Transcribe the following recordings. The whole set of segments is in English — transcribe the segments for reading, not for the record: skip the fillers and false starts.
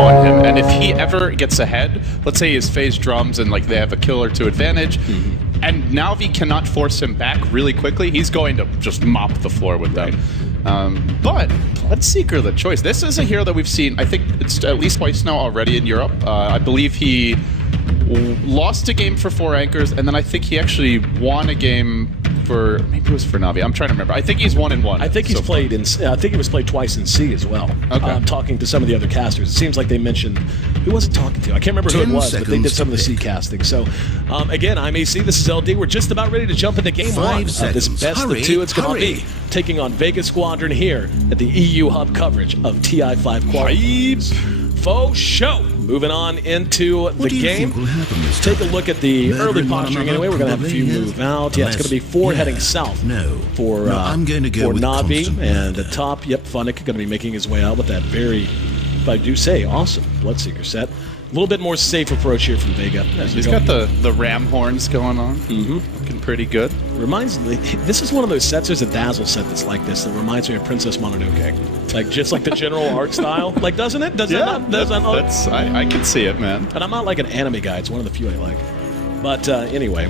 on him, and if he ever gets ahead, let's say his phase drums and like they have a kill or two advantage, and Navi cannot force him back really quickly, he's going to just mop the floor with them. But Bloodseeker, the choice. This is a hero that we've seen, I think it's at least twice now already in Europe. I believe he lost a game for 4 Anchors, and then I think he actually won a game for, maybe it was for Navi. I'm trying to remember. I think he's 1-1. I think he's played in. I think he was played twice in C as well. Okay. Talking to some of the other casters, it seems like they mentioned who was it talking to? I can't remember who it was, but they did some of the C casting. So again, I'm AC. This is LD. We're just about ready to jump into game 1 of this best of 2. It's going to be taking on Vega Squadron here at the EU Hub coverage of TI5 Qualifier. Faux show. Moving on into the game. Let's take a look at the early posturing anyway. We're going to have a few move out. Yeah, it's going to be 4 heading south for Navi. And the top, yep, Funnick going to be making his way out with that very, if I do say, awesome Bloodseeker set. A little bit more safe approach here from Vega. He's got the ram horns going on. Looking pretty good. Reminds me, this is one of those sets. There's a Dazzle set that's like this that reminds me of Princess Mononoke. Like just like the general art style. Like, doesn't it? Does I can see it, man. And I'm not like an anime guy. It's one of the few I like. But anyway,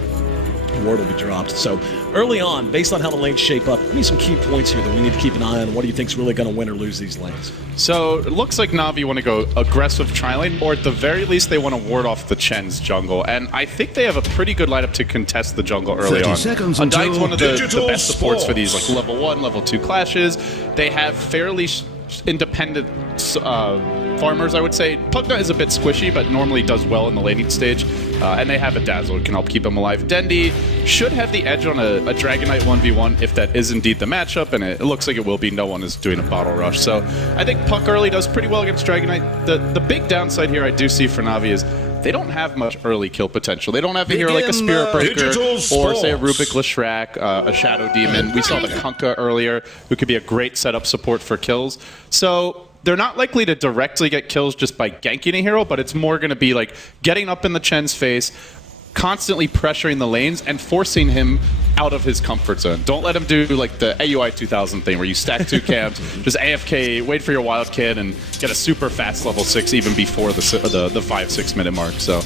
word will be dropped. So early on, based on how the lanes shape up, give me some key points here that we need to keep an eye on. What do you think is really going to win or lose these lanes? So it looks like Navi want to go aggressive tri-lane, or at the very least they want to ward off the Chen's jungle. And I think they have a pretty good lineup to contest the jungle early on. Undying's one of the best supports for these like level 1, level 2 clashes. They have fairly independent farmers, I would say. Pugna is a bit squishy, but normally does well in the laning stage. And they have a Dazzle who can help keep him alive. Dendi should have the edge on a Dragonite 1v1 if that is indeed the matchup, and it looks like it will be. No one is doing a bottle rush. So I think Puck early does pretty well against Dragonite. The big downside here I do see for Navi is they don't have much early kill potential. They don't have a hero like a Spirit Breaker or, say, a Rubik Leshrac, a Shadow Demon. We saw the Kunkka earlier, who could be a great setup support for kills. So they're not likely to directly get kills just by ganking a hero, but it's more going to be like getting up in the Chen's face, constantly pressuring the lanes, and forcing him out of his comfort zone. Don't let him do like the AUI 2000 thing where you stack 2 camps, just AFK, wait for your wild kid, and get a super fast level 6 even before the 5-6 minute mark. So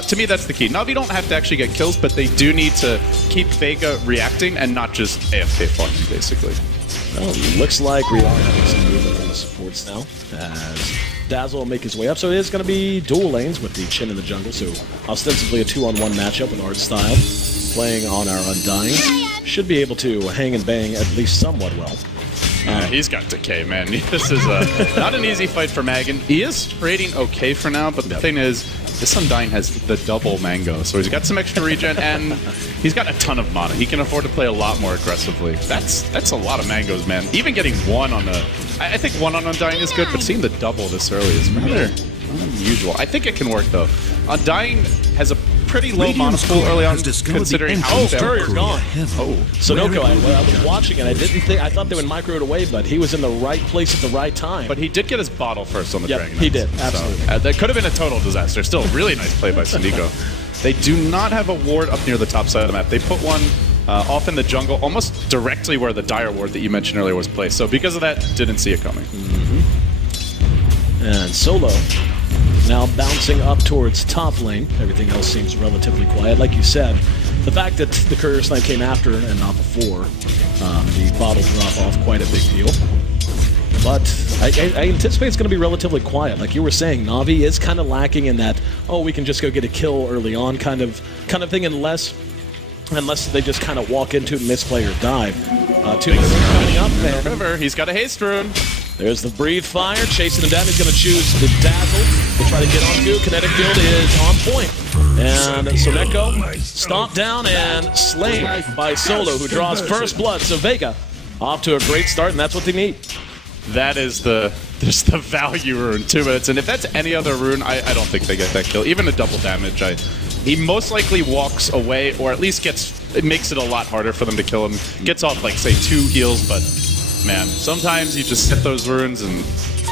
to me, that's the key. Navi don't have to actually get kills, but they do need to keep Vega reacting and not just AFK farming, basically. Well, looks like we are having some movement from the supports now, as Dazzle will make his way up. So it is going to be dual lanes with the Chen in the jungle, so ostensibly a 2-on-1 matchup with Art Style playing on our Undying. Should be able to hang and bang at least somewhat well. Yeah, he's got decay, man. This is not an easy fight for Magan. He is trading okay for now, but the thing is, this Undying has the double mango, so he's got some extra regen, and he's got a ton of mana. He can afford to play a lot more aggressively. That's a lot of mangoes, man. Even getting 1 on the... I think 1 on Undying is good, but seeing the double this early is rather unusual. I think it can work, though. Undying has a pretty low mana pool early on, considering how... Oh, Courier's gone. Oh. Sonoko, I was watching it. I thought they would micro it away, but he was in the right place at the right time. But he did get his bottle first on the Dragon. He did, absolutely. So, that could have been a total disaster. Still, really nice play by Syndico. They do not have a ward up near the top side of the map. They put one off in the jungle, almost directly where the Dire ward that you mentioned earlier was placed. So because of that, didn't see it coming. And Solo now bouncing up towards top lane. Everything else seems relatively quiet. Like you said, the fact that the Courier Snipe came after and not before the bottle drop off, quite a big deal. But I anticipate it's going to be relatively quiet. Like you were saying, Navi is kind of lacking in that, oh, we can just go get a kill early on kind of thing, unless they just kind of walk into it, misplay or dive. Coming up, man. River, he's got a haste rune. There's the Breathe Fire, chasing him down. He's going to choose the Dazzle to try to get onto. Kinetic Field is on point. And Soneko stomped down and slain by Solo, who draws first blood. So Vega off to a great start, and that's what they need. That is the value rune, 2 minutes. And if that's any other rune, I don't think they get that kill. Even a double damage, he most likely walks away, or at least it makes it a lot harder for them to kill him. Gets off, like, say, 2 heals, but man, sometimes you just hit those runes and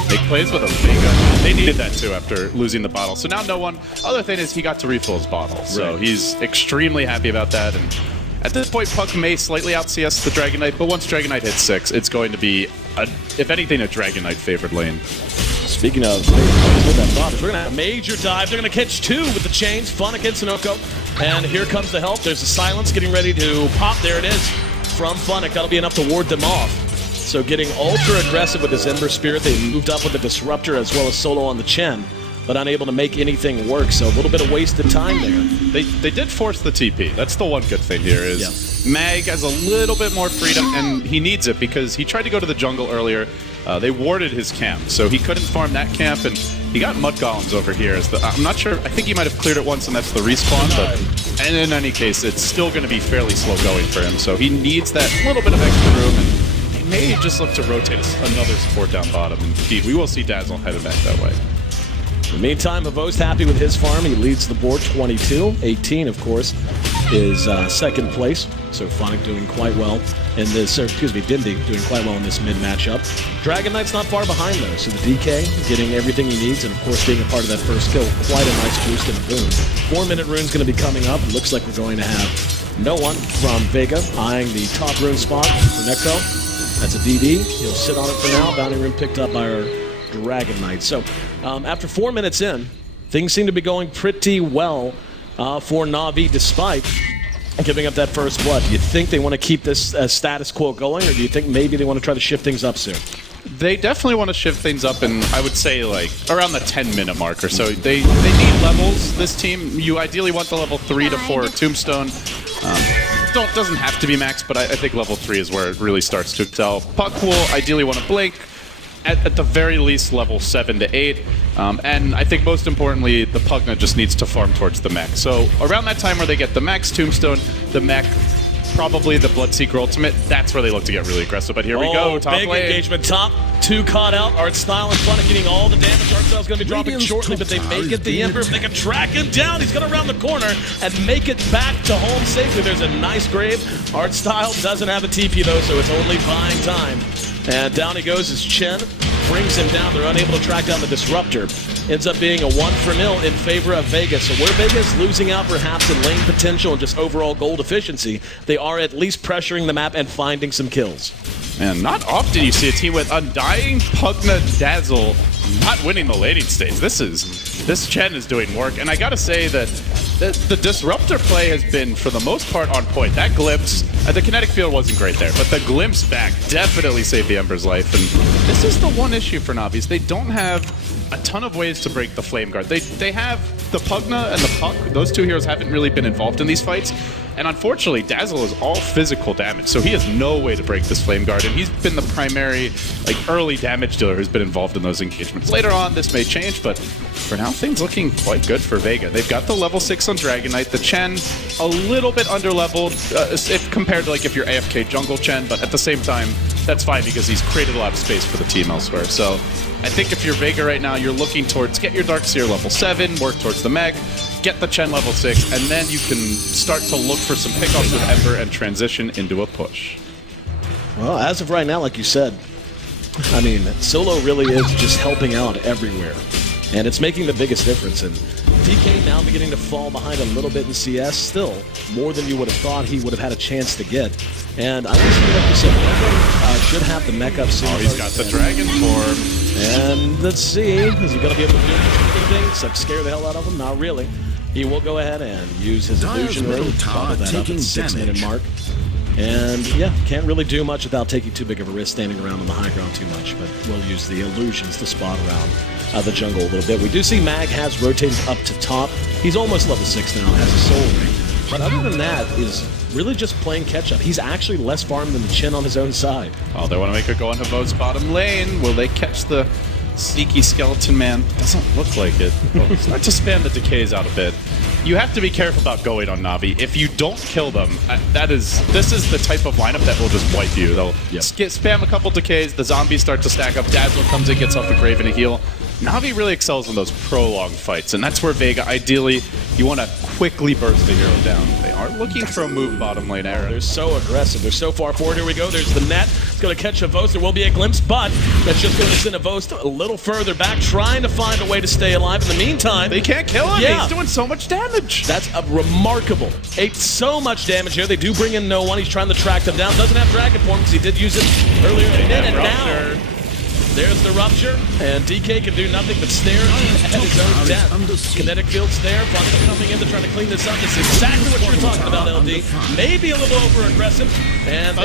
make plays with a Vega. They needed that too after losing the bottle. So now no one... Other thing is he got to refill his bottle. So he's extremely happy about that. And at this point, Puck may slightly out-CS the Dragonite, but once Dragonite hits 6, it's going to be if anything, a Dragon Knight favored lane. Speaking of, we're going to have a major dive. They're going to catch 2 with the chains. Fun against Sunoco. And here comes the help. There's a silence getting ready to pop. There it is from Funnick. That'll be enough to ward them off. So getting ultra aggressive with this Ember Spirit. They moved up with the Disruptor as well as solo on the Chen, but unable to make anything work. So a little bit of wasted time there. They did force the TP. That's the one good thing here is Mag has a little bit more freedom, and he needs it because he tried to go to the jungle earlier. They warded his camp, so he couldn't farm that camp, and he got Mud Golems over here. I'm not sure. I think he might have cleared it once, and that's the respawn. But and in any case, it's still going to be fairly slow going for him. So he needs that little bit of extra room, and he may just look to rotate another support down bottom. Indeed, we will see Dazzle headed back that way. In the meantime, Avo's happy with his farm. He leads the board 22. 18, of course, is second place. So Phonic doing quite well in this, Dendi doing quite well in this mid matchup. Dragon Knight's not far behind though, so the DK getting everything he needs, and of course being a part of that first kill, quite a nice boost and a boon. 4-minute rune's going to be coming up. It looks like we're going to have no one from Vega eyeing the top rune spot for Necro. That's a DD. He'll sit on it for now. Bounty rune picked up by our Dragon Knight. So after 4 minutes in, things seem to be going pretty well for Na'Vi, despite giving up that first blood. Do you think they want to keep this status quo going, or do you think maybe they want to try to shift things up soon? They definitely want to shift things up, and I would say like around the 10-minute mark or so. They need levels, this team. You ideally want the level 3 to 4 Tombstone. Doesn't have to be max, but I think level 3 is where it really starts to excel. Puck will ideally want to blink. At the very least, level 7 to 8. And I think most importantly, the Pugna just needs to farm towards the mech. So around that time where they get the max Tombstone, the mech, probably the Bloodseeker ultimate, that's where they look to get really aggressive. But here we go, top big lane. Engagement, top 2 caught out. Artstyle and Funnick getting all the damage. Artstyle's going to be dropping shortly, but they may get the Ember. If they can track him down, he's going to round the corner and make it back to home safely. There's a nice grave. Artstyle doesn't have a TP though, so it's only buying time. And down he goes as Chen brings him down. They're unable to track down the Disruptor. Ends up being a 1-for-0 in favor of Vega. So where Vega is losing out perhaps in lane potential and just overall gold efficiency, they are at least pressuring the map and finding some kills. And not often you see a team with Undying, Pugna, Dazzle not winning the laning stage. This Chen is doing work, and I gotta say that the Disruptor play has been, for the most part, on point. That glimpse, the kinetic field wasn't great there, but the glimpse back definitely saved the Ember's life, and this is the one issue for Navis. They don't have a ton of ways to break the Flame Guard. They have the Pugna and the Puck. Those two heroes haven't really been involved in these fights, and unfortunately, Dazzle is all physical damage, so he has no way to break this Flame Guard, and he's been the primary, early damage dealer who's been involved in those engagements. Later on, this may change, but for now, things looking quite good for Vega. They've got the level 6 on Dragon Knight, the Chen a little bit under-leveled if compared to if you're AFK jungle Chen, but at the same time, that's fine because he's created a lot of space for the team elsewhere. So I think if you're Vega right now, you're looking towards get your Darkseer level 7, work towards the Meg, get the Chen level 6, and then you can start to look for some pickoffs with Ember and transition into a push. Well, as of right now, like you said, I mean, Solo really is just helping out everywhere. And it's making the biggest difference. And DK now beginning to fall behind a little bit in CS, still more than you would have thought he would have had a chance to get. And I was thinking, like you said, Vega should have the mech up soon. Oh, he's got the dragon form. And let's see, is he going to be able to do anything except scare the hell out of him? Not really. He will go ahead and use his illusion ring, follow that up at the 6-minute mark. And yeah, can't really do much without taking too big of a risk standing around on the high ground too much, but we'll use the illusions to spot around the jungle a little bit. We do see Mag has rotated up to top. He's almost level 6 now, has a soul ring. But other than that, is really just playing catch-up. He's actually less farmed than the Chen on his own side. Oh, they want to make a go on Havo's bottom lane. Will they catch the sneaky skeleton man? Doesn't look like it. Well, start to spam the decays out a bit. You have to be careful about going on Na'Vi. If you don't kill them, this is the type of lineup that will just wipe you. They'll spam a couple decays, the zombies start to stack up, Dazzle comes in, gets off the grave and a heal. Navi really excels in those prolonged fights, and that's where Vega, ideally, you want to quickly burst the hero down. They are looking for a move bottom lane era. They're so aggressive. They're so far forward. Here we go. There's the net. It's going to catch Avos. There will be a glimpse, but that's just going to send Avos a little further back, trying to find a way to stay alive. In the meantime, they can't kill him. Yeah. He's doing so much damage. That's remarkable. So much damage here. They do bring in no one. He's trying to track them down. Doesn't have Dragon Form because he did use it earlier. And now there's the rupture, and DK can do nothing but stare at his own death. Kinetic field's there. Vega coming in to try to clean this up. This is exactly what you were talking about, LD. Maybe a little over-aggressive. And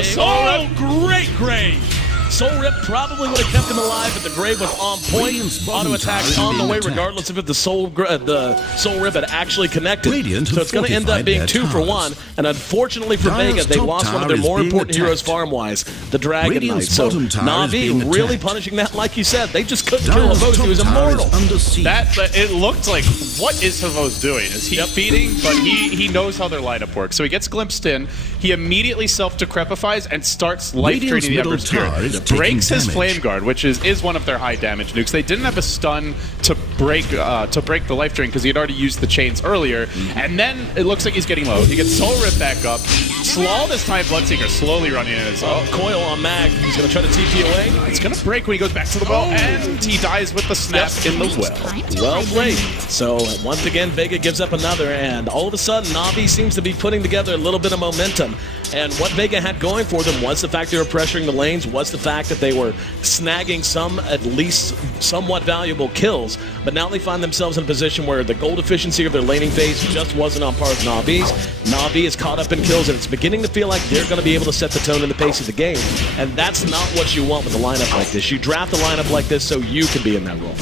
great grave. Soul Rip probably would have kept him alive, but the grave was on point. Auto attacks on the way, regardless of if the Soul Rip had actually connected. So it's going to end up being 2 for 1. And unfortunately for Vega, they lost one of their more important heroes farm-wise, the Dragon Knight. So Navi really punishing that, like you said. They just couldn't kill Havos. He was immortal. It looked like, what is Havos doing? Is he feeding? But he knows how their lineup works. So he gets glimpsed in. He immediately self-decrepifies and starts life-draining the Ember Spirit. Breaks his Flame Guard, which is one of their high damage nukes. They didn't have a stun to break the life drain because he had already used the chains earlier. And then it looks like he's getting low. He gets Soul Rip back up. Slaw this time, Bloodseeker slowly running in as well. Coil on Mag. He's going to try to TP away. It's going to break when he goes back to the well, and he dies with the snap in the well. Well played. So once again, Vega gives up another, and all of a sudden, Navi seems to be putting together a little bit of momentum. And what Vega had going for them was the fact they were pressuring the lanes, was the fact that they were snagging some, at least somewhat valuable kills. But now they find themselves in a position where the gold efficiency of their laning phase just wasn't on par with Navi's. Navi is caught up in kills, and it's beginning to feel like they're going to be able to set the tone and the pace of the game. And that's not what you want with a lineup like this. You draft a lineup like this so you can be in that role.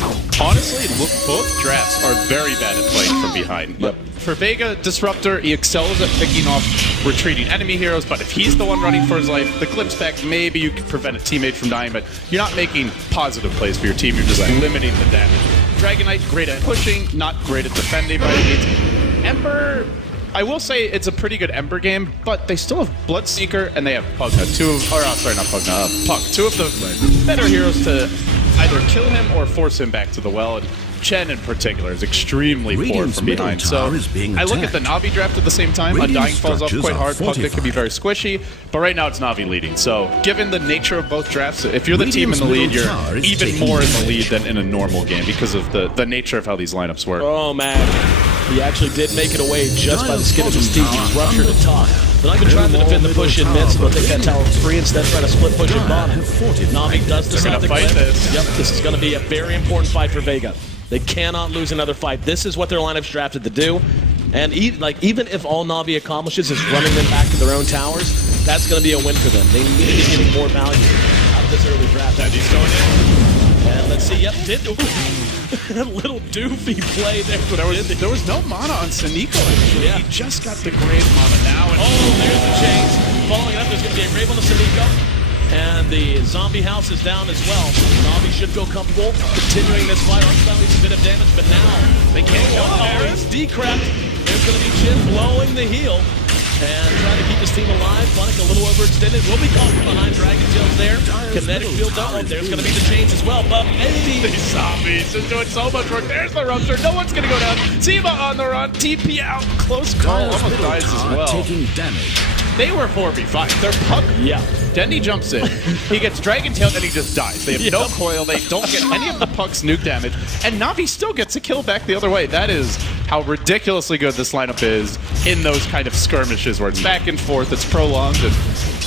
Honestly, both drafts are very bad at playing from behind. Yep. For Vega, Disruptor, he excels at picking off retreating enemy heroes, but if he's the one running for his life, the glimpse back, maybe you can prevent a teammate from dying, but you're not making positive plays for your team, you're just limiting the damage. Dragon Knight, great at pushing, not great at defending by any means. Ember, I will say it's a pretty good Ember game, but they still have Bloodseeker and they have Pugna. Puck. Two of the better heroes to either kill him or force him back to the well. And Chen in particular is extremely poor from behind. So I look at the Navi draft at the same time. Undying falls off quite hard. Pugna can be very squishy, but right now it's Navi leading. So given the nature of both drafts, if you're the team in the lead, you're even more in the lead than in a normal game because of the nature of how these lineups work. Oh man, he actually did make it away just by the skin of his teeth. He's ruptured at top. They're not going to try to defend the push in mid, so they'll take that tower free, instead try to split push in bottom. Navi does decide to fight this. Yep, this is going to be a very important fight for Vega. They cannot lose another fight. This is what their lineup's drafted to do. And even if all Navi accomplishes is running them back to their own towers, that's going to be a win for them. They need to be getting more value out of this early draft. Dendi's going in. And let's see. Yep, a little doofy play there. There was no mana on Saniko. Yeah. He just got the grave mana now. And there's the chains. Following up, there's going to be a grave on the Saniko. And the zombie house is down as well. Navi should feel comfortable continuing this fight. Archstyle needs a bit of damage, but now they can't go there. It's decrept. There's going to be Jin blowing the heel and trying to keep his team alive. Funnick a little overextended. Will be caught from behind. Dragon Tails there. Kinetic field don't. There's going to be the chains as well. But maybe these zombies are doing so much work. There's the rupture. No one's going to go down. Zima on the run. TP out. Close call. Almost dies as well. Taking damage. They were 4v5. They're Puck. Yeah. Dendi jumps in. He gets Dragon Tailed and he just dies. They have no coil. They don't get any of the Puck's nuke damage. And Navi still gets a kill back the other way. That is how ridiculously good this lineup is in those kind of skirmishes where it's back and forth, it's prolonged, and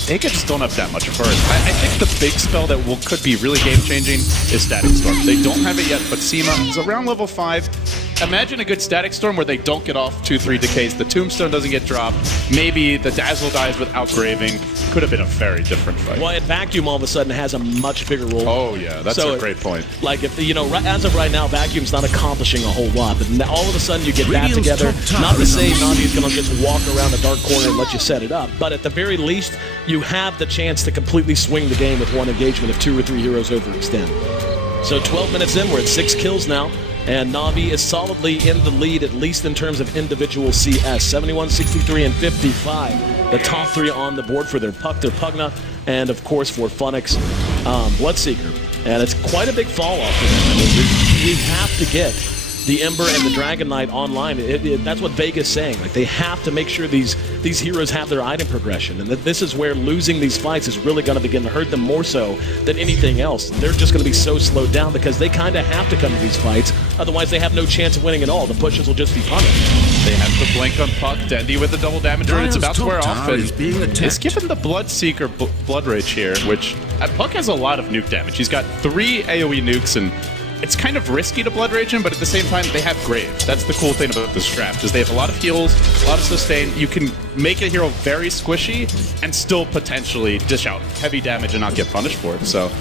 they just don't have that much burst. I think the big spell that could be really game-changing is Static Storm. They don't have it yet, but Seema is around level 5. Imagine a good Static Storm where they don't get off 2-3 decays, the Tombstone doesn't get dropped, maybe the Dazzle dies without graving. Could have been a very different fight. Well, and Vacuum all of a sudden has a much bigger role. Oh yeah, that's a great point. Like, if as of right now, Vacuum's not accomplishing a whole lot, but all of a sudden you get that together. Not to say Navi's going to just walk around the dark corner and let you set it up, but at the very least, you have the chance to completely swing the game with one engagement if 2 or 3 heroes overextend. So 12 minutes in, we're at 6 kills now. And Navi is solidly in the lead, at least in terms of individual CS. 71, 63, and 55. The top 3 on the board for their Puck, their Pugna, and of course for Funix. Bloodseeker, and it's quite a big fall off for them. I mean, we have to get the Ember and the Dragon Knight online. That's what Vega's saying. Like, they have to make sure these heroes have their item progression, and that this is where losing these fights is really going to begin to hurt them more so than anything else. They're just going to be so slowed down because they kind of have to come to these fights. Otherwise, they have no chance of winning at all. The pushes will just be punished. They have the blink on Puck. Dendi with the double damage, and it's about to wear off. And is given the Bloodseeker Blood Rage here, which Puck has a lot of nuke damage. He's got 3 AoE nukes, and it's kind of risky to Blood Rage him, but at the same time, they have Grave. That's the cool thing about this draft, is they have a lot of heals, a lot of sustain. You can make a hero very squishy and still potentially dish out heavy damage and not get punished for it. So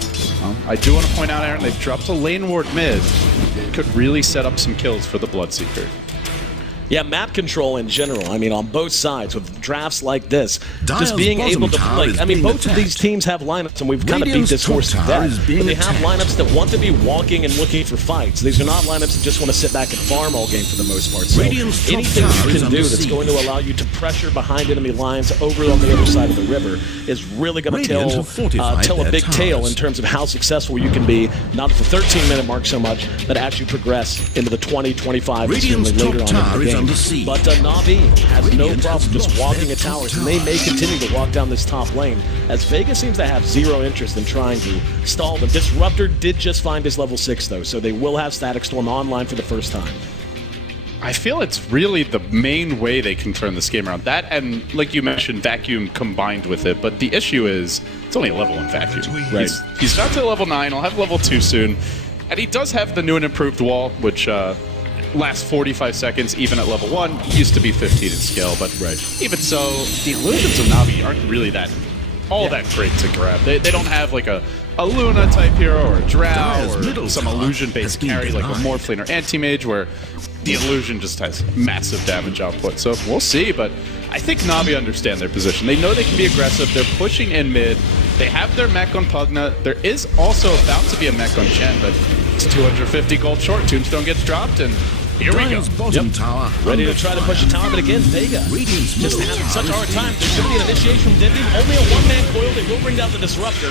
I do want to point out, Aaron, they've dropped a lane ward mid. Could really set up some kills for the Bloodseeker. Yeah, map control in general. I mean, on both sides with drafts like this, just being able to play. I mean, both of these teams have lineups, and we've kind of beat this horse to death. But they have lineups that want to be walking and looking for fights. These are not lineups that just want to sit back and farm all game for the most part. So anything you can do that's going to allow you to pressure behind enemy lines over on the other side of the river is really going to tell a big tale in terms of how successful you can be, not at the 13-minute mark so much, but as you progress into the 20, 25, and certainly later on in the game. But Na'Vi has no problem just walking at towers, and they may continue to walk down this top lane, as Vega seems to have zero interest in trying to stall them. Disruptor did just find his level 6, though, so they will have Static Storm online for the first time. I feel it's really the main way they can turn this game around. That and, like you mentioned, Vacuum combined with it, but the issue is it's only a level 1 Vacuum. Right. He's not to level 9, he'll have level 2 soon, and he does have the new and improved wall, which lasts 45 seconds, even at level 1. Used to be 15 in skill, but even so, the illusions of Na'Vi aren't really that great to grab. They don't have like a Luna type hero or a Drow or some illusion-based carry like a Morphling or Anti-Mage where the illusion just has massive damage output. So we'll see, but I think Na'Vi understand their position. They know they can be aggressive. They're pushing in mid. They have their mech on Pugna. There is also about to be a mech on Chen, but it's 250 gold short. Tombstone gets dropped, and here we go. Tower ready to try to push a tower, but again, Vega just having such a hard time. There's going to be an initiation from Dendi. Only a one-man coil. They will bring down the Disruptor,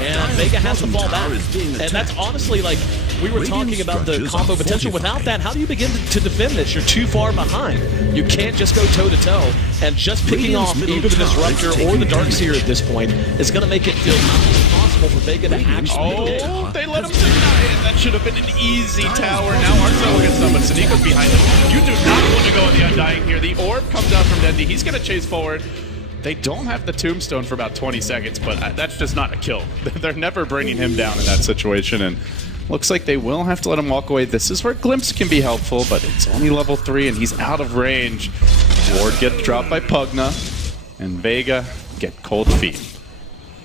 and Vega has to fall back. And that's honestly, like, we were talking about the combo potential. Without that, how do you begin to defend this? You're too far behind. You can't just go toe-to-toe, and just picking off either the Disruptor or the Darkseer at this point is going to make it feel impossible for Vega to actually they let him deny it. That should have been an easy tower. Now Arcel gets done, but Sadiqa's behind him. You do not want to go in the Undying here. The orb comes out from Dendi. He's going to chase forward. They don't have the Tombstone for about 20 seconds, but that's just not a kill. They're never bringing him down in that situation, and looks like they will have to let him walk away. This is where Glimpse can be helpful, but it's only level 3, and he's out of range. Ward gets dropped by Pugna, and Vega get cold feet.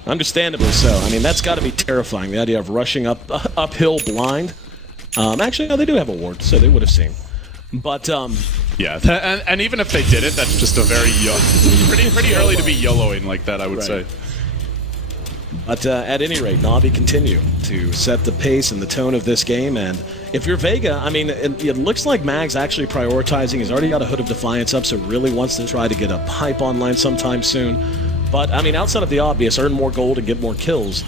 Understandably so. I mean, that's got to be terrifying, the idea of rushing uphill blind. Actually, no, they do have a ward, so they would have seen. But, yeah, and even if they did it, that's just a very pretty early to be YOLOing like that, I would say. But at any rate, Na'Vi continue to set the pace and the tone of this game, and if you're Vega, I mean, it looks like Mag's actually prioritizing. He's already got a Hood of Defiance up, so really wants to try to get a pipe online sometime soon. But, I mean, outside of the obvious, earn more gold and get more kills,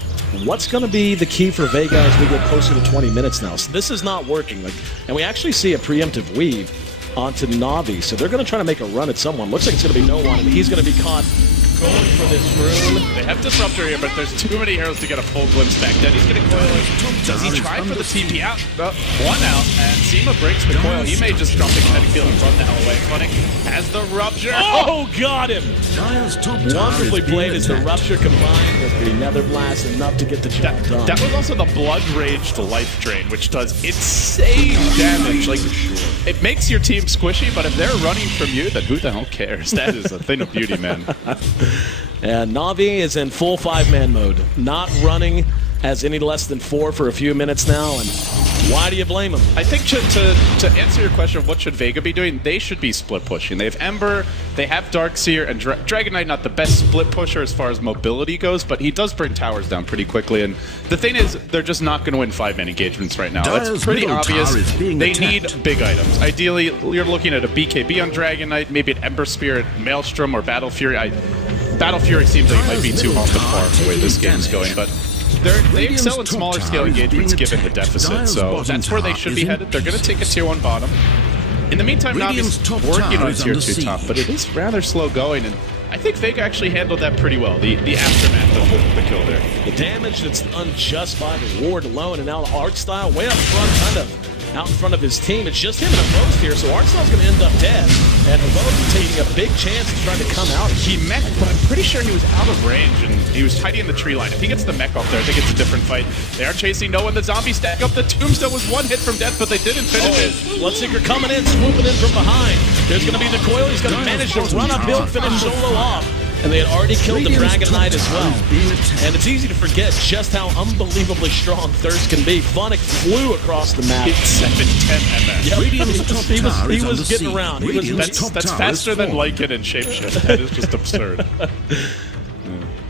what's going to be the key for Vega as we get closer to 20 minutes now? So this is not working. And we actually see a preemptive weave onto Na'Vi, so they're going to try to make a run at someone. Looks like it's going to be no one, and he's going to be caught going for this rune. They have Disruptor here, but there's too many heroes to get a full glimpse back. Dendi's going to coil it. Does he try for the TP out? One out, and Seema breaks the coil. He may just drop the kinetic field and run the hell away. Clinic has the Rupture. Oh, got him! Wonderfully played as the Rupture combined with the Nether Blast, enough to get the job done. That was also the Blood Raged Life Drain, which does insane damage. Like, it makes your team squishy, but if they're running from you, then who the hell cares? That is a thing of beauty, man. And Na'Vi is in full 5-man mode, not running as any less than 4 for a few minutes now, and why do you blame him? I think to answer your question of what should Vega be doing, they should be split pushing. They have Ember, they have Darkseer, and Dragon Knight not the best split pusher as far as mobility goes, but he does bring towers down pretty quickly, and the thing is, they're just not going to win 5-man engagements right now. That's pretty obvious. They need big items. Ideally, you're looking at a BKB on Dragon Knight, maybe an Ember Spirit, Maelstrom, or Battle Fury. Battle Fury seems like it might be too off the par the way this game is going, but They excel in smaller scale engagements given the deficit, so that's where they should be headed. They're going to take a tier 1 bottom. In the meantime, Navi's working on tier 2 top, but it is rather slow going, and I think Vega actually handled that pretty well, the aftermath of the kill there. The damage that's done just by the ward alone, and now Artstyle way up front, kind of out in front of his team. It's just him and a Ghost here, so Artstyle's going to end up dead. And Heroic taking a big chance to try to come out. He mech, but I'm pretty sure he was out of range, and he was hiding in the tree line. If he gets the mech off there, I think it's a different fight. They are chasing no one. The zombie stack up. The tombstone was one hit from death, but they didn't finish it. Bloodseeker coming in, swooping in from behind. There's going to be the coil. He's going to manage to run uphill and finish solo off. And they had already killed the Dragon Knight as well. And it's easy to forget just how unbelievably strong Thirst can be. Funnick flew across the map. It's 710 MS. Yep. He was getting around. That's faster than Lycan and Shapeshift. That is just absurd.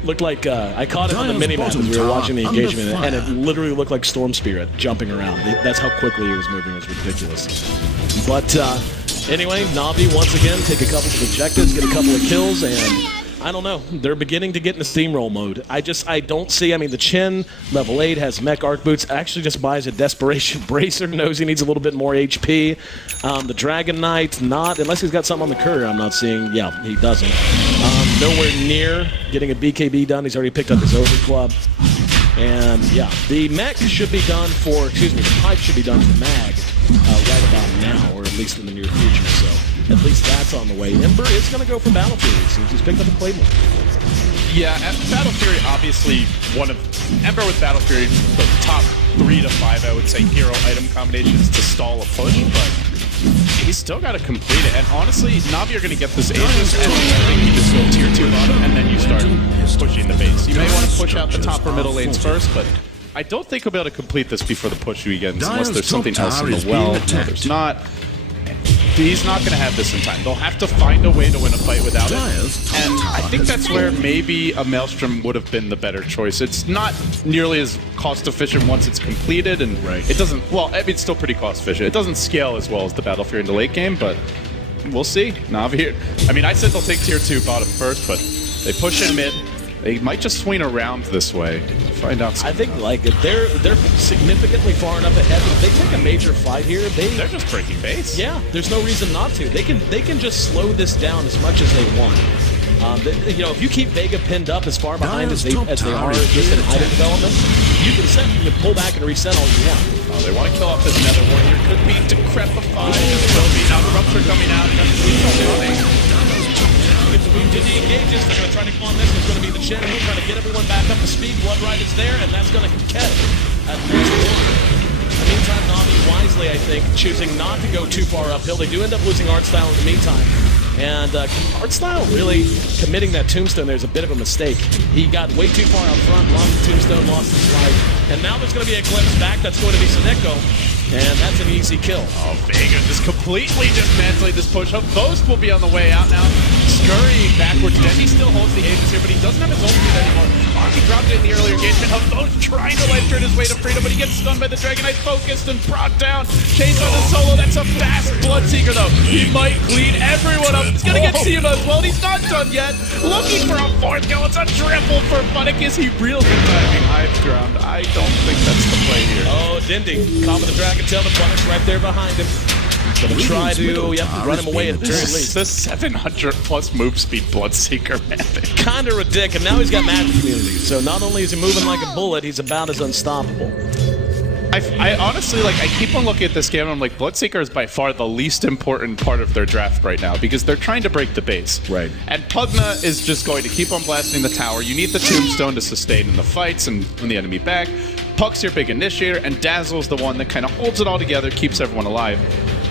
Looked like I caught it on the minimap as we were watching the engagement, and it literally looked like Storm Spirit jumping around. That's how quickly he was moving. It was ridiculous. But anyway, Na'Vi once again take a couple of objectives, get a couple of kills, and I don't know. They're beginning to get into steamroll mode. I don't see. I mean, the Chin, level 8, has mech arc boots. Actually just buys a Desperation Bracer. Knows he needs a little bit more HP. The Dragon Knight, not. Unless he's got something on the courier I'm not seeing. Yeah, he doesn't. Nowhere near getting a BKB done. He's already picked up his Over Club. And, yeah, the mech should be done for, the pipe should be done for mag right about now, or at least in the near future. So at least that's on the way. Ember is going to go for Battle Fury. It seems he's picked up a Claymore. Yeah, Battle Fury, obviously, Ember with Battle Fury, the top 3 to 5, I would say, hero item combinations to stall a push, but he's still got to complete it. And honestly, Na'Vi are going to get this Aegis, and I think you just go tier 2 bottom, and then you start pushing the base. You may want to push out the top or middle lanes first, but I don't think he'll be able to complete this before the push begins, unless there's something else in the well. No, there's not. He's not going to have this in time. They'll have to find a way to win a fight without it. And I think that's where maybe a Maelstrom would have been the better choice. It's not nearly as cost efficient once it's completed, and it doesn't, well, I mean, it's still pretty cost efficient. It doesn't scale as well as the Battle Fury in the late game, but we'll see. Na'Vi, I mean, I said they'll take tier 2 bottom first, but they push in mid. They might just swing around this way. Find out. I think like they're significantly far enough ahead. If they take a major fight here, they're just breaking base. Yeah, there's no reason not to. They can just slow this down as much as they want. You know, if you keep Vega pinned up as far behind as they are just in item development, you can pull back and reset all you want. Oh, they want to kill off this Nether Warrior. Could be Decrepified. Now the Rupture coming out. Dendi engages, they're going to try to come on this. It's going to be the Chin who's trying to get everyone back up to speed. Bloodrite is there, and that's going to catch at least one. In the meantime, Na'Vi wisely, I think, choosing not to go too far uphill. They do end up losing Artstyle in the meantime. And Artstyle really committing that tombstone there is a bit of a mistake. He got way too far out front, lost the tombstone, lost his life. And now there's going to be a glimpse back. That's going to be Sineko. And that's an easy kill. Oh, Vega just completely dismantling this push up. Ghost will be on the way out now. Scurrying backwards. Dendi still holds the Aegis here, but he doesn't have his ultimate anymore. He dropped it in the earlier engagement. Ghost trying to life turn his way to freedom, but he gets stunned by the Dragon Knight, focused and brought down. Chased on the solo. That's a fast Bloodseeker, though. He might clean everyone up. He's going to get Siva as well. He's not done yet. Looking for a 4th kill. It's a triple for Funnick. Is he real good timing? High ground. I don't think that's the play here. Oh, Dendi. Top of the Dragon Tail. The Funnick's right there behind him. Gonna try to run him away at the very least. The 700 plus move speed Bloodseeker, man. Kinda ridiculous. And now he's got magic immunity. So not only is he moving like a bullet, he's about as unstoppable. I honestly, I keep on looking at this game and I'm like, Bloodseeker is by far the least important part of their draft right now because they're trying to break the base. Right. And Pugna is just going to keep on blasting the tower. You need the tombstone to sustain in the fights and bring the enemy back. Puck's your big initiator, and Dazzle's the one that kind of holds it all together, keeps everyone alive.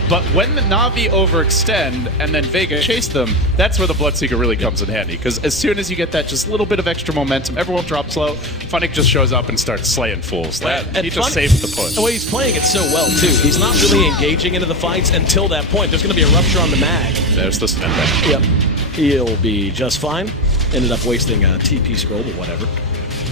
But when the Na'Vi overextend and then Vega chase them, that's where the Bloodseeker really comes in handy. Because as soon as you get that just little bit of extra momentum, everyone drops low, Funnick just shows up and starts slaying fools. He just saved the push. The way he's playing it so well, too. He's not really engaging into the fights until that point. There's going to be a rupture on the mag. There's the snapback. Yep. He'll be just fine. Ended up wasting a TP scroll or whatever.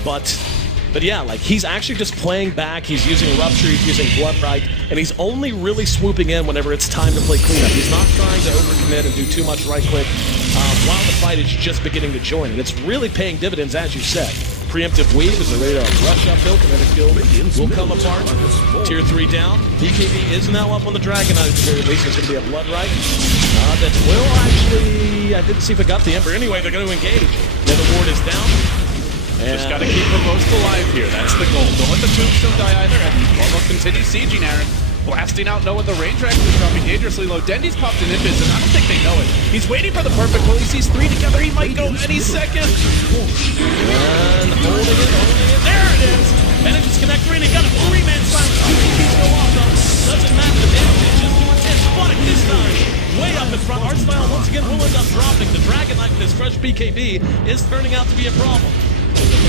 But yeah, he's actually just playing back. He's using Rupture, he's using Bloodrite, and he's only really swooping in whenever it's time to play cleanup. He's not trying to overcommit and do too much right-click while the fight is just beginning to join. And it's really paying dividends, as you said. preemptive weave as they're ready to rush uphill. Kinetic field will come apart. Tier 3 down. BKB is now up on the Dragon Knight at the very least. There's going to be a Blood Right. That will actually... I didn't see if it got the Ember. Anyway, they're going to engage. The other ward is down. Just got to keep them most alive here. That's the goal. Don't let the Tombstone die either. And almost continue sieging Aaron. Blasting out, knowing the range rack is dropping dangerously low. Dendi's popped an invis, and I don't think they know it. He's waiting for the perfect pull. He sees 3 together. He might go any second. And holding it. There it is. Manages to connect 3, and he got a 3-man silence. 2 TPs go off, though. Doesn't matter. The damage is just doing this. Phonic this time. Way up in front. Artstyle once again will end up dropping. The Dragon Knight with his fresh BKB is turning out to be a problem.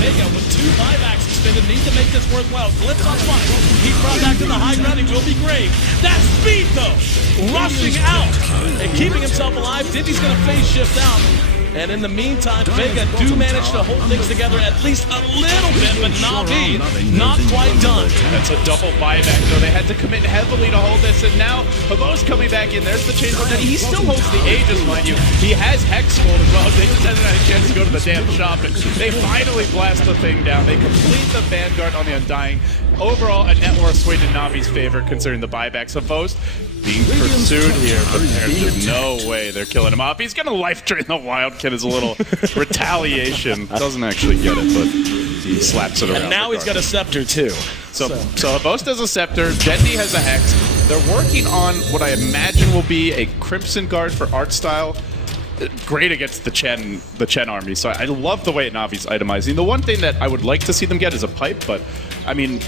Vega with 2 buybacks suspended, need to make this worthwhile. Glimpse on spot. He's brought back to the high ground. He will be great. That speed, though, rushing out and keeping himself alive. Dendi's going to phase shift out. And in the meantime, Vega do manage to hold things together at least a little bit, but Navi not quite done. That's a double buyback, though. They had to commit heavily to hold this, and now Habos coming back in. There's the change on Dendi. He still holds the Aegis, mind you. He has Hex Gold as well. They just haven't had a chance to go to the damn shop, and they finally blast the thing down. They complete the Vanguard on the Undying. Overall, a net worth swing in Navi's favor, considering the buybacks of Boast. Being pursued here, but there's no way they're killing him off. He's gonna life drain the Wild Kid as a little retaliation. Doesn't actually get it, but he slaps it around. And now he's got a scepter too. So Boast has a scepter, Dendi has a Hex. They're working on what I imagine will be a Crimson Guard for art style. Great against the Chen army, so I love the way Navi's itemizing. The one thing that I would like to see them get is a pipe, but I mean,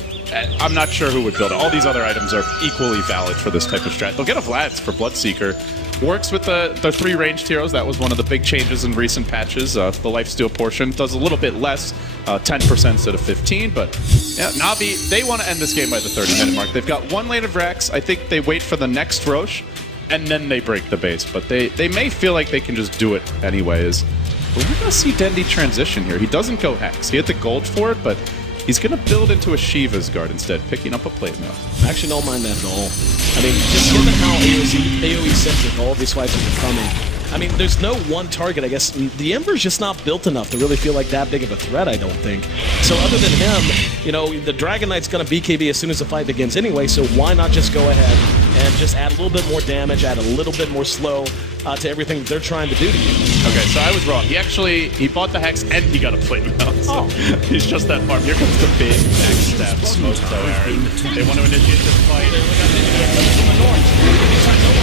I'm not sure who would build it. All these other items are equally valid for this type of strat. They'll get a Vlad's for Bloodseeker. Works with the 3 ranged heroes. That was one of the big changes in recent patches. The lifesteal portion does a little bit less, 10% instead of 15, but yeah, Navi, they want to end this game by the 30-minute mark. They've got 1 lane of Rax. I think they wait for the next Roche, and then they break the base, but they may feel like they can just do it anyways. But we're going to see Dendi transition here. He doesn't go Hex. He had the gold for it, but he's going to build into a Shiva's Guard instead, picking up a plate mail. I actually don't mind that at all. I mean, just given how AoE-centric all of these fights are becoming, I mean, there's no one target, I guess. The Ember's just not built enough to really feel like that big of a threat, I don't think. So other than him, you know, the Dragon Knight's going to BKB as soon as the fight begins anyway, so why not just go ahead and just add a little bit more damage, add a little bit more slow to everything they're trying to do to you. Okay, so I was wrong. He bought the Hex and he got a plate mail. So he's just that farm. Here comes the big backstab smoke, though, Aaron. They want to initiate this fight. They look at from the north.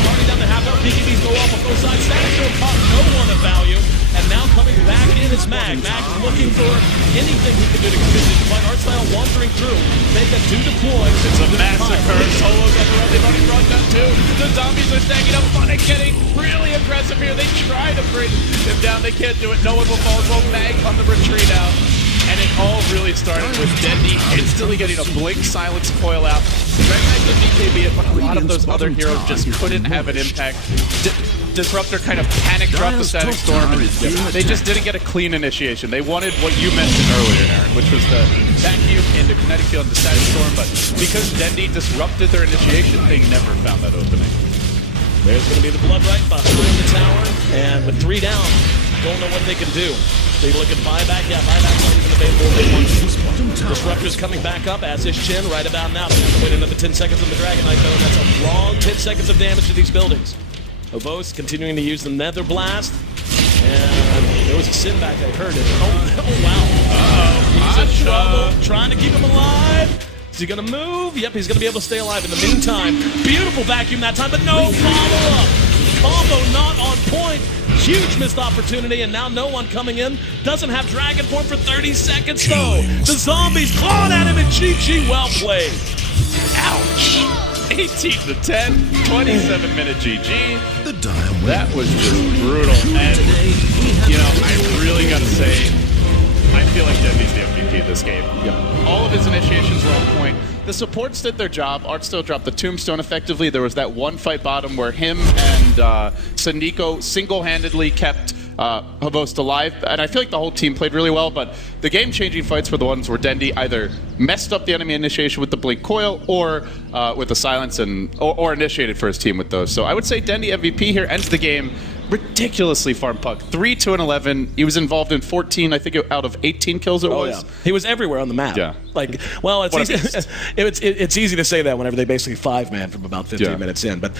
Already down the half hour. BKBs go off on both sides. Status still pop, no one of value. And now coming back in is Mag. Mag looking for anything he can do to continue to fight. Artstyle wandering through. Vega do deploy. It's a massacre. Solo's up around. They've already run down 2. The zombies are stacking up. Phonic getting really aggressive here. They try to bring him down. They can't do it. No one will fall as well. Mag on the retreat out. And it all really started with Dendi instantly getting a Blink Silence coil out. Recognize the BKB, but a lot of those other heroes just couldn't have an impact. Disruptor kind of panic dropped the Static Storm, and they just didn't get a clean initiation. They wanted what you mentioned earlier, Aaron, which was the vacuum into Kinetic Field and the Static Storm, but because Dendi disrupted their initiation, they never found that opening. There's going to be the Blood Right behind the tower, and with 3 down, don't know what they can do. They look at buyback. Yeah, buyback's not even available. They want Disruptor's coming back up as is Chin right about now. They have to wait another 10 seconds on the Dragon Knight, though, and that's a long 10 seconds of damage to these buildings. Obos continuing to use the Nether Blast. And there was a sin back, I heard it. Oh wow. He's in trouble. Trying to keep him alive. Is he going to move? Yep, he's going to be able to stay alive. In the meantime, beautiful vacuum that time, but no follow-up. Combo not on point. Huge missed opportunity, and now no one coming in. Doesn't have Dragon Form for 30 seconds, though. The zombies clawing at him, and GG, well played. Ouch. 18-10, 27-minute GG. That was just brutal. And, you know, I really got to say, I feel like Dendi's the MVP of this game. Yep. All of his initiations were on point. The supports did their job. Art still dropped the Tombstone effectively. There was that one fight bottom where him and Sandiko single-handedly kept Havost alive, and I feel like the whole team played really well, but the game-changing fights were the ones where Dendi either messed up the enemy initiation with the Blink Coil or with the Silence, or initiated for his team with those. So I would say Dendi MVP here ends the game ridiculously farm puck. 3-2-11. He was involved in 14, I think, out of 18 kills it was. Yeah. He was everywhere on the map. Yeah. Like, well, it's easy, it's easy to say that whenever they basically 5-man from about 15 minutes in. But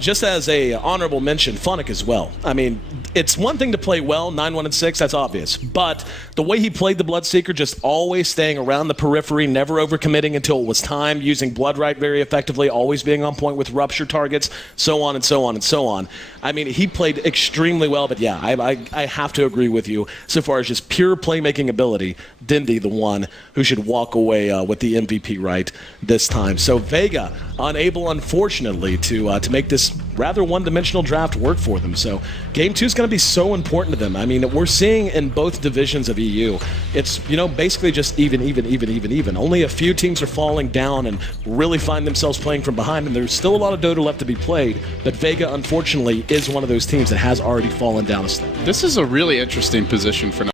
just as a honorable mention, Funnick as well. I mean, it's one thing to play well, 9-1-6, that's obvious. But the way he played the Bloodseeker, just always staying around the periphery, never overcommitting until it was time, using Blood Right very effectively, always being on point with rupture targets, so on and so on and so on. I mean, he played extremely well, but yeah, I have to agree with you. So far as just pure playmaking ability, Dendi, the one who should walk away with the MVP right this time. So Vega, unable, unfortunately, to make this rather one-dimensional draft work for them. So Game 2 is going to be so important to them. I mean, we're seeing in both divisions of EU, it's, basically just even. Only a few teams are falling down and really find themselves playing from behind, and there's still a lot of Dota left to be played, but Vega, unfortunately, is one of those teams that has already fallen down a step. This is a really interesting position for